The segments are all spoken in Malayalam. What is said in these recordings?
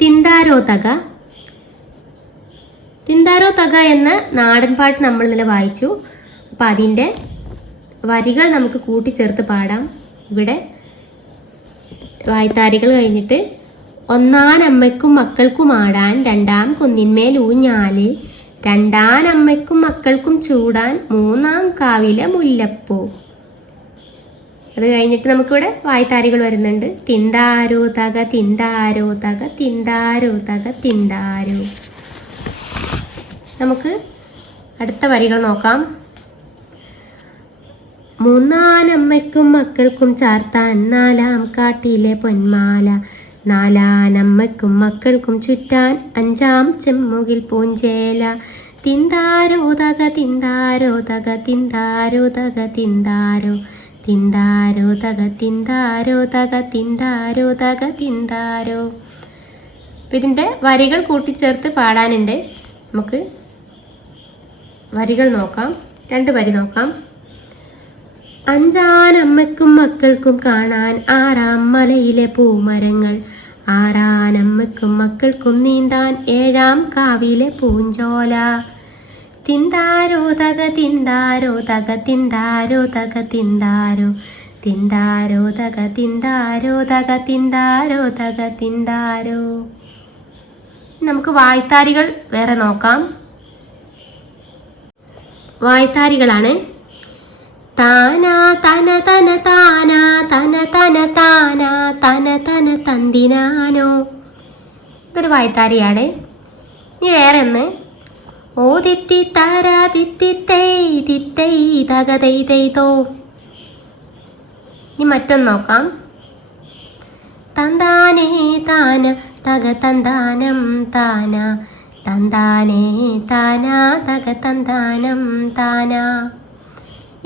തിന്താരോ തക. തിന്താരോ തക എന്ന നാടൻ പാട്ട് നമ്മൾ ഇന്നലെ വായിച്ചു. അപ്പം അതിൻ്റെ വരികൾ നമുക്ക് കൂട്ടിച്ചേർത്ത് പാടാം. ഇവിടെ വായ്ത്താരികൾ കഴിഞ്ഞിട്ട് ഒന്നാനമ്മയ്ക്കും മക്കൾക്കും ആടാൻ രണ്ടാം കുന്നിന്മേൽ ഊഞ്ഞാല്, രണ്ടാനമ്മയ്ക്കും മക്കൾക്കും ചൂടാൻ മൂന്നാം കാവിലെ മുല്ലപ്പൂ. അത് കഴിഞ്ഞിട്ട് നമുക്കിവിടെ വായ്ത്താരികൾ വരുന്നുണ്ട്. തിന്താരോ തക തിന്താരോ തക തിന്താരോ തക തിന്താരോ. നമുക്ക് അടുത്ത വരികൾ നോക്കാം. മൂന്നാനമ്മയ്ക്കും മക്കൾക്കും ചാർത്താൻ നാലാം കാട്ടിലെ പൊന്മാല, നാലാനമ്മയ്ക്കും മക്കൾക്കും ചുറ്റാൻ അഞ്ചാം ചെമ്മുകിൽ പൂഞ്ചേല. തിന്താരോ തക തിന്താരോ തക തിന്താരോ തക തിന്താരോ, തിന്താരോ തക തിന്താരോ തക തിന്താരോ തക തിന്താരോ. അപ്പം ഇതിൻ്റെ വരികൾ കൂട്ടിച്ചേർത്ത് പാടാനുണ്ട്. നമുക്ക് വരികൾ നോക്കാം. 2 വരി നോക്കാം. അഞ്ചാനമ്മയ്ക്കും മക്കൾക്കും കാണാൻ 6ആം മലയിലെ പൂമരങ്ങൾ, 6ആനമ്മയ്ക്കും മക്കൾക്കും നീന്താൻ 7ആം കാവിലെ പൂഞ്ചോല. തിന്താരോ തക തിന്താരോ തക തിന്താരോ തക തിന്താരോ, തിന്താരോ തക തിന്താരോ തക തിന്താരോ തക തിന്താരോ. നമുക്ക് വായ്ത്താരികൾ വേറെ നോക്കാം. വായ്ത്താരികളാണ്. താന തന തന താന തന തന താന തന തന തന്തിനാനോ. ഇതൊരു വായ്ത്താരിയാണ്. ഇനി വേറെ ഒന്ന്. ഓ തിത്തി താര തിത്തി തൈ തിത്തൈ തക തൈ തൈ തോ. ഇനി മറ്റൊന്ന് നോക്കാം. തന്താനേ താന തക തന്താനം താന, തന്താനേ താന തക തന്താനം താന.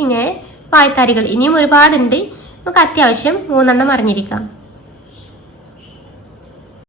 ഇങ്ങനെ വായ്ത്താരികൾ ഇനിയും ഒരുപാടുണ്ട്. നമുക്ക് അത്യാവശ്യം 3 എണ്ണം അറിഞ്ഞിരിക്കാം.